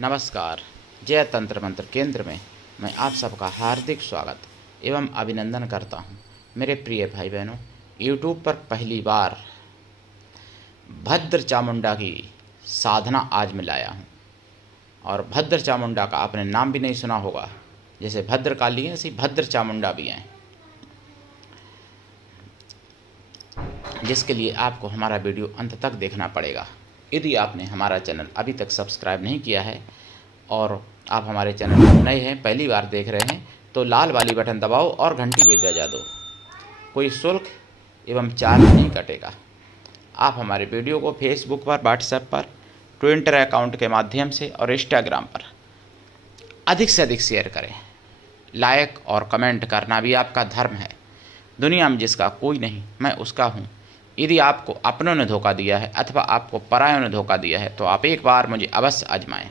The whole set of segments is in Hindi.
नमस्कार। जय तंत्र मंत्र केंद्र में मैं आप सबका हार्दिक स्वागत एवं अभिनंदन करता हूं। मेरे प्रिय भाई बहनों, यूट्यूब पर पहली बार भद्र चामुंडा की साधना आज मैं लाया हूं। और भद्र चामुंडा का आपने नाम भी नहीं सुना होगा। जैसे भद्रकाली है, ऐसी भद्र चामुंडा भी हैं, जिसके लिए आपको हमारा वीडियो अंत तक देखना पड़ेगा। यदि आपने हमारा चैनल अभी तक सब्सक्राइब नहीं किया है और आप हमारे चैनल पर नए हैं, पहली बार देख रहे हैं, तो लाल वाली बटन दबाओ और घंटी भी बजा दो। कोई शुल्क एवं चार्ज नहीं कटेगा। आप हमारे वीडियो को फेसबुक पर, व्हाट्सएप पर, ट्विटर अकाउंट के माध्यम से और इंस्टाग्राम पर अधिक से अधिक शेयर करें। लाइक और कमेंट करना भी आपका धर्म है। दुनिया में जिसका कोई नहीं, मैं उसका हूँ। यदि आपको अपनों ने धोखा दिया है अथवा आपको परायों ने धोखा दिया है तो आप एक बार मुझे अवश्य आजमाएं।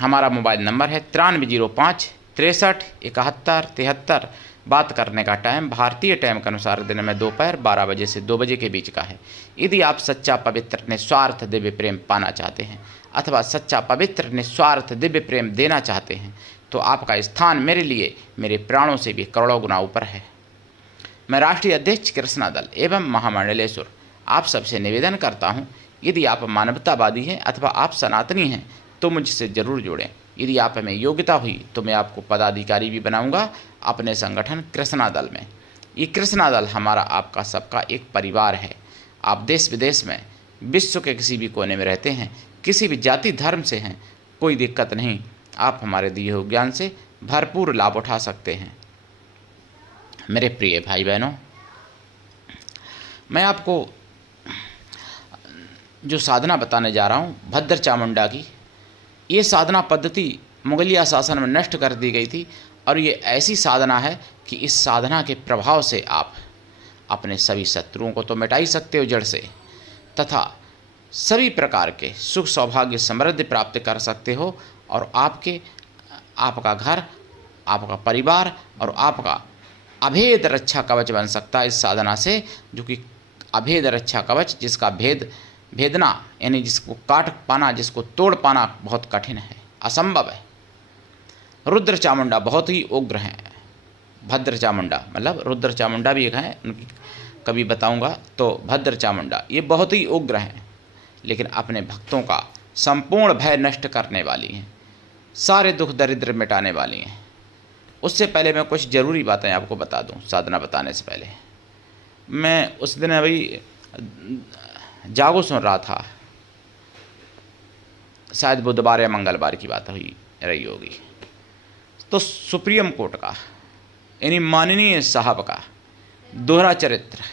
हमारा मोबाइल नंबर है 9305 63 71 73। बात करने का टाइम भारतीय टाइम के अनुसार दिन में दोपहर 12 बजे से 2 बजे के बीच का है। यदि आप सच्चा पवित्र निस्वार्थ दिव्य प्रेम पाना चाहते हैं अथवा सच्चा पवित्र निस्वार्थ दिव्य प्रेम देना चाहते हैं तो आपका स्थान मेरे लिए मेरे प्राणों से भी करोड़ों गुना ऊपर है। मैं राष्ट्रीय अध्यक्ष कृष्णा दल एवं महामंडलेश्वर आप सबसे निवेदन करता हूं, यदि आप मानवतावादी हैं अथवा आप सनातनी हैं तो मुझसे ज़रूर जुड़ें। यदि आप में योग्यता हुई तो मैं आपको पदाधिकारी भी बनाऊंगा अपने संगठन कृष्णा दल में। ये कृष्णा दल हमारा आपका सबका एक परिवार है। आप देश विदेश में, विश्व के किसी भी कोने में रहते हैं, किसी भी जाति धर्म से हैं, कोई दिक्कत नहीं। आप हमारे दिए हुए ज्ञान से भरपूर लाभ उठा सकते हैं। मेरे प्रिय भाई बहनों, मैं आपको जो साधना बताने जा रहा हूँ भद्र चामुंडा की, ये साधना पद्धति मुगलिया शासन में नष्ट कर दी गई थी और ये ऐसी साधना है कि इस साधना के प्रभाव से आप अपने सभी शत्रुओं को तो मिटा ही सकते हो जड़ से, तथा सभी प्रकार के सुख सौभाग्य समृद्धि प्राप्त कर सकते हो। और आपका घर, आपका परिवार और आपका अभेद रक्षा कवच बन सकता है इस साधना से, जो कि अभेद रक्षा कवच जिसका भेदना यानी जिसको काट पाना, जिसको तोड़ पाना बहुत कठिन है, असंभव है। रुद्र चामुंडा बहुत ही उग्र हैं। भद्र चामुंडा मतलब रुद्र चामुंडा भी एक हैं, उनकी कभी बताऊंगा। तो भद्र चामुंडा ये बहुत ही उग्र हैं, लेकिन अपने भक्तों का संपूर्ण भय नष्ट करने वाली हैं, सारे दुख दरिद्र मिटाने वाली हैं। उससे पहले मैं कुछ ज़रूरी बातें आपको बता दूं। साधना बताने से पहले मैं उस दिन अभी जागो सुन रहा था, शायद बुधवार या मंगलवार की बात हुई रही होगी। तो सुप्रीम कोर्ट का यानी माननीय साहब का दोहरा चरित्र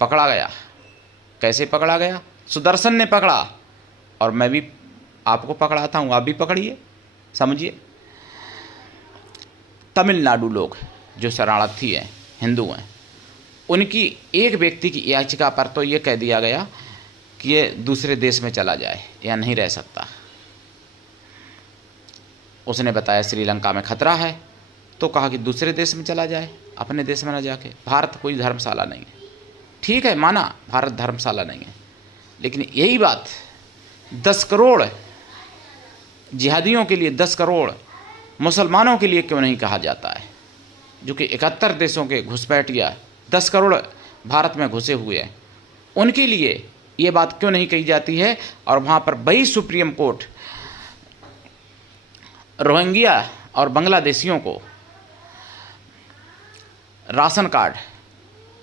पकड़ा गया। कैसे पकड़ा गया? सुदर्शन ने पकड़ा और मैं भी आपको पकड़ाता हूँ, आप भी पकड़िए, समझिए। तमिलनाडु लोग जो शरणार्थी हैं, हिंदू हैं, उनकी एक व्यक्ति की याचिका पर तो ये कह दिया गया कि ये दूसरे देश में चला जाए या नहीं रह सकता। उसने बताया श्रीलंका में खतरा है, तो कहा कि दूसरे देश में चला जाए, अपने देश में ना जाके। भारत कोई धर्मशाला नहीं है, ठीक है, माना भारत धर्मशाला नहीं है, लेकिन यही बात 10 करोड़ जिहादियों के लिए, 10 करोड़ मुसलमानों के लिए क्यों नहीं कहा जाता है, जो कि 71 देशों के घुसपैठिया 10 करोड़ भारत में घुसे हुए हैं। उनके लिए ये बात क्यों नहीं कही जाती है? और वहाँ पर वही सुप्रीम कोर्ट रोहिंग्या और बांग्लादेशियों को राशन कार्ड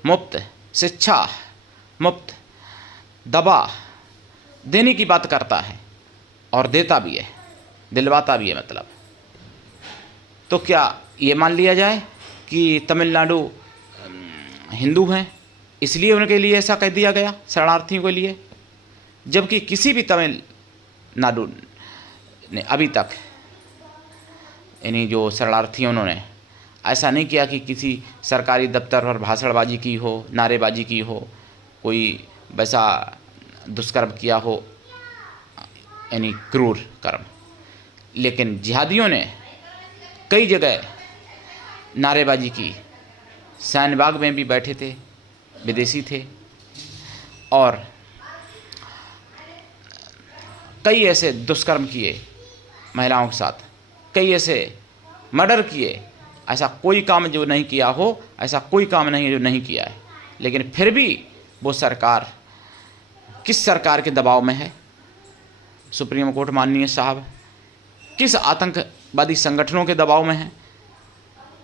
मुफ्त, शिक्षा मुफ्त, दवा देने की बात करता है और देता भी है, दिलवाता भी है। मतलब तो क्या ये मान लिया जाए कि तमिलनाडु हिंदू हैं इसलिए उनके लिए ऐसा कह दिया गया, शरणार्थियों के लिए? जबकि किसी भी तमिलनाडु ने अभी तक यानी जो शरणार्थी उन्होंने ऐसा नहीं किया कि किसी सरकारी दफ्तर पर भाषणबाजी की हो, नारेबाजी की हो, कोई वैसा दुष्कर्म किया हो, यानी क्रूर कर्म। लेकिन जिहादियों ने कई जगह नारेबाजी की। शाहीन-बाग में भी बैठे थे, विदेशी थे, और कई ऐसे दुष्कर्म किए महिलाओं के साथ, कई ऐसे मर्डर किए, ऐसा कोई काम जो नहीं किया हो, ऐसा कोई काम नहीं है जो नहीं किया है। लेकिन फिर भी वो सरकार किस सरकार के दबाव में है? सुप्रीम कोर्ट माननीय साहब किस आतंकवादी संगठनों के दबाव में है?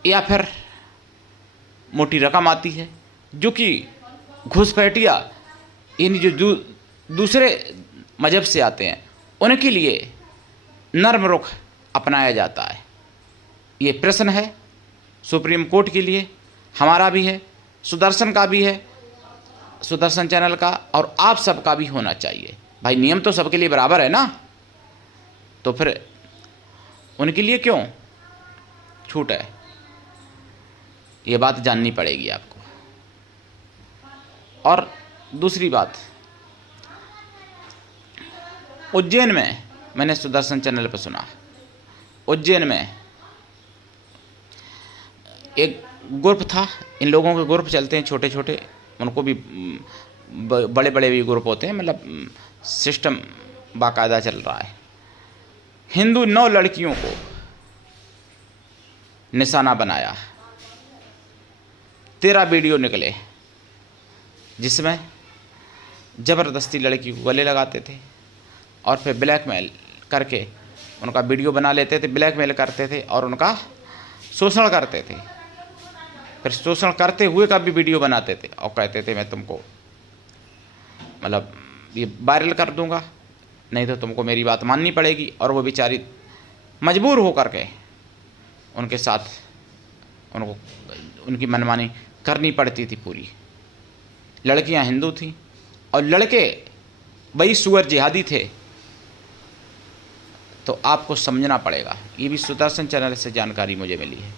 या फिर मोटी रकम आती है जो कि घुसपैठिया इन जो दूसरे मजहब से आते हैं उनके लिए नर्म रुख अपनाया जाता है? ये प्रश्न है सुप्रीम कोर्ट के लिए, हमारा भी है, सुदर्शन का भी है, सुदर्शन चैनल का, और आप सबका भी होना चाहिए। भाई नियम तो सबके लिए बराबर है ना, तो फिर उनके लिए क्यों छूट है? ये बात जाननी पड़ेगी आपको। और दूसरी बात, उज्जैन में मैंने सुदर्शन चैनल पर सुना, उज्जैन में एक ग्रुप था, इन लोगों के ग्रुप चलते हैं छोटे छोटे, उनको भी बड़े बड़े भी ग्रुप होते हैं, मतलब सिस्टम बाकायदा चल रहा है। हिंदू 9 लड़कियों को निशाना बनाया, 13 वीडियो निकले जिसमें ज़बरदस्ती लड़की को गले लगाते थे और फिर ब्लैकमेल करके उनका वीडियो बना लेते थे, ब्लैकमेल करते थे और उनका शोषण करते थे। फिर शोषण करते हुए का भी वीडियो बनाते थे और कहते थे मैं तुमको मतलब ये वायरल कर दूंगा, नहीं तो तुमको मेरी बात माननी पड़ेगी। और वो बेचारी मजबूर होकर के उनके साथ उनको उनकी मनमानी करनी पड़ती थी पूरी। लड़कियां हिंदू थीं और लड़के वही सुअर जिहादी थे। तो आपको समझना पड़ेगा, ये भी सुदर्शन चैनल से जानकारी मुझे मिली है।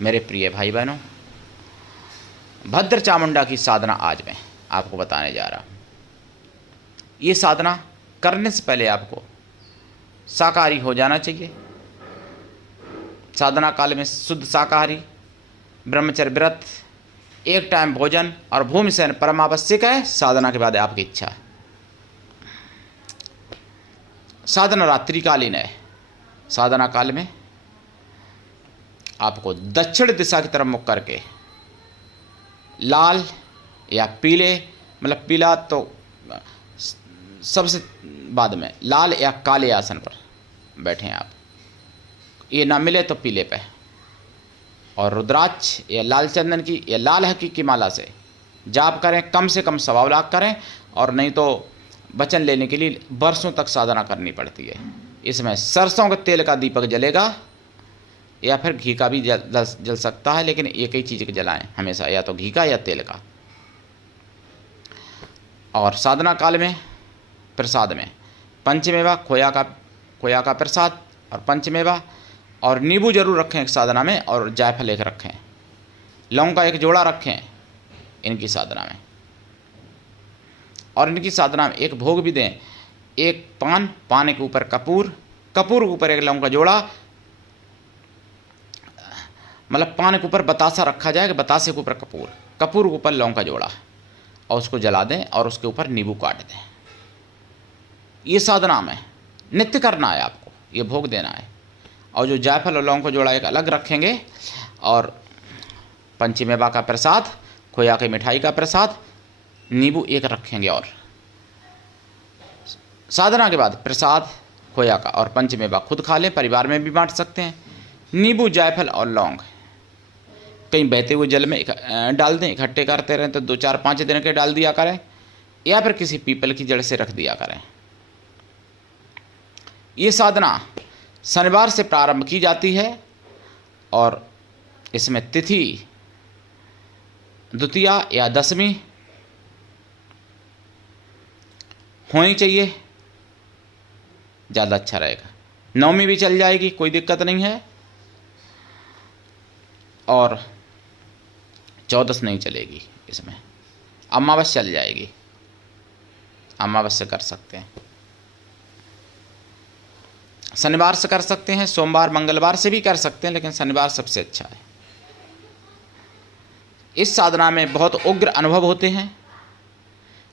मेरे प्रिय भाई बहनों, भद्र चामुंडा की साधना आज मैं आपको बताने जा रहा हूँ। ये साधना करने से पहले आपको शाकाहारी हो जाना चाहिए। साधना काल में शुद्ध शाकाहारी, ब्रह्मचर्य व्रत, एक टाइम भोजन और भूमि शयन परम आवश्यक है। साधना के बाद आपकी इच्छा। साधना रात्रिकालीन है। साधना काल में आपको दक्षिण दिशा की तरफ मुख करके लाल या पीले, मतलब पीला तो सबसे बाद में, लाल या काले आसन पर बैठें आप, ये ना मिले तो पीले पे, और रुद्राक्ष या लाल चंदन की या लाल हकी की माला से जाप करें। कम से कम 1.25 लाख करें, और नहीं तो वचन लेने के लिए वर्षों तक साधना करनी पड़ती है। इसमें सरसों के तेल का दीपक जलेगा या फिर घी का भी जल सकता है, लेकिन एक ही चीज़ का जलाएं हमेशा, या तो घी का या तेल का। और साधना काल में प्रसाद में पंचमेवा, खोया का प्रसाद और पंचमेवा, और नींबू जरूर रखें एक साधना में, और जायफल एक रखें, लौंग का एक जोड़ा रखें इनकी साधना में। और इनकी साधना में एक भोग भी दें, एक पान के ऊपर कपूर के ऊपर एक लौंग का जोड़ा, मतलब पान के ऊपर बतासा रखा जाएगा, बतासे के ऊपर कपूर के ऊपर लौंग का जोड़ा, और उसको जला दें और उसके ऊपर नींबू काट दें। ये साधना में नित्य करना है आपको, ये भोग देना है। और जो जायफल और लौंग का जोड़ा एक अलग रखेंगे, और पंचमेवा का प्रसाद, खोया की मिठाई का प्रसाद, नींबू एक रखेंगे। और साधना के बाद प्रसाद खोया का और पंचमेवा खुद खा लें, परिवार में भी बांट सकते हैं। नींबू, जायफल और लौंग कहीं बहते हुए जल में डाल दें, इकट्ठे करते रहें तो 2, 4, 5 दिन के डाल दिया करें, या फिर किसी पीपल की जड़ से रख दिया करें। ये साधना शनिवार से प्रारंभ की जाती है, और इसमें तिथि द्वितीया या दशमी होनी चाहिए, ज़्यादा अच्छा रहेगा। नवमी भी चल जाएगी, कोई दिक्कत नहीं है, और 14 नहीं चलेगी। इसमें अमावस्या चल जाएगी, अमावस्या कर सकते हैं, शनिवार से कर सकते हैं, सोमवार मंगलवार से भी कर सकते हैं, लेकिन शनिवार सबसे अच्छा है। इस साधना में बहुत उग्र अनुभव होते हैं।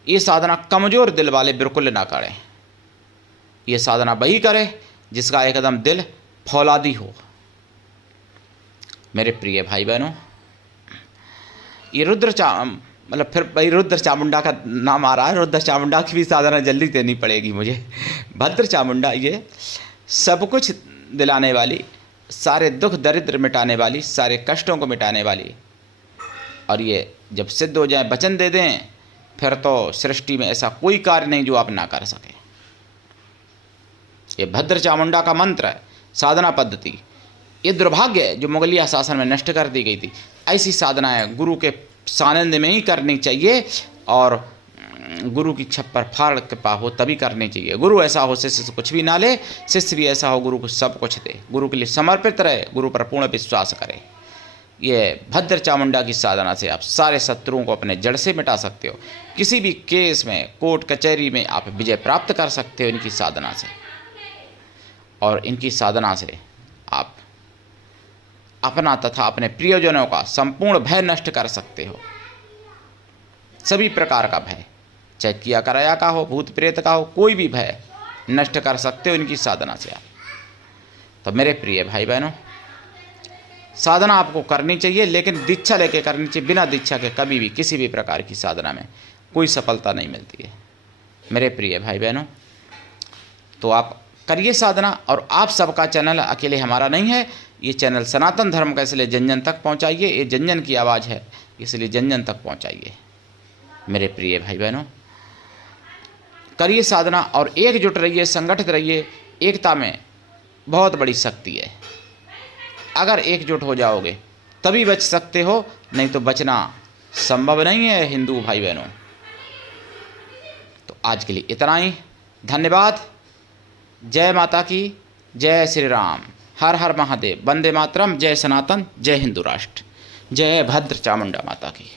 ये साधना कमज़ोर दिल वाले बिल्कुल ना करें। ये साधना वही करे जिसका एकदम दिल फौलादी हो। मेरे प्रिय भाई बहनों, ये मतलब फिर भाई रुद्र चामुंडा का नाम आ रहा है। रुद्र चामुंडा की भी साधना जल्दी देनी पड़ेगी मुझे। भद्र चामुंडा ये सब कुछ दिलाने वाली, सारे दुख दरिद्र मिटाने वाली, सारे कष्टों को मिटाने वाली, और ये जब सिद्ध हो जाए, वचन दे दें, फिर तो सृष्टि में ऐसा कोई कार्य नहीं जो आप ना कर सकें। ये भद्र चामुंडा का मंत्र है, साधना पद्धति। ये दुर्भाग्य है जो मुगलिया शासन में नष्ट कर दी गई थी। ऐसी साधनाएं गुरु के सानिध्य में ही करनी चाहिए, और गुरु की छप्पर फाड़ कृपा हो तभी करनी चाहिए। गुरु ऐसा हो शिष्य से कुछ भी ना ले, शिष्य भी ऐसा हो गुरु को सब कुछ दे, गुरु के लिए समर्पित रहे, गुरु पर पूर्ण विश्वास करे। ये भद्र चामुंडा की साधना से आप सारे शत्रुओं को अपने जड़ से मिटा सकते हो। किसी भी केस में, कोर्ट कचहरी में आप विजय प्राप्त कर सकते हो इनकी साधना से। और इनकी साधना से आप अपना तथा अपने प्रियजनों का संपूर्ण भय नष्ट कर सकते हो। सभी प्रकार का भय, चाहे किया कराया का हो, भूत प्रेत का हो, कोई भी भय नष्ट कर सकते हो इनकी साधना से आप। तो मेरे प्रिय भाई बहनों, साधना आपको करनी चाहिए, लेकिन दीक्षा लेके करनी चाहिए। बिना दीक्षा के कभी भी किसी भी प्रकार की साधना में कोई सफलता नहीं मिलती है। मेरे प्रिय भाई बहनों, तो आप करिए साधना। और आप सबका चैनल अकेले हमारा नहीं है, ये चैनल सनातन धर्म का, इसलिए जन जन तक पहुंचाइए। ये जन जन की आवाज़ है, इसलिए जन जन तक पहुंचाइए। मेरे प्रिय भाई बहनों, करिए साधना और एकजुट रहिए, संगठित रहिए। एकता में बहुत बड़ी शक्ति है। अगर एकजुट हो जाओगे तभी बच सकते हो, नहीं तो बचना संभव नहीं है हिंदू भाई बहनों। तो आज के लिए इतना ही। धन्यवाद। जय माता की, जय श्री राम, हर हर महादेव, वंदे मातरम, जय सनातन, जय हिंदू राष्ट्र, जय भद्र चामुंडा माता की।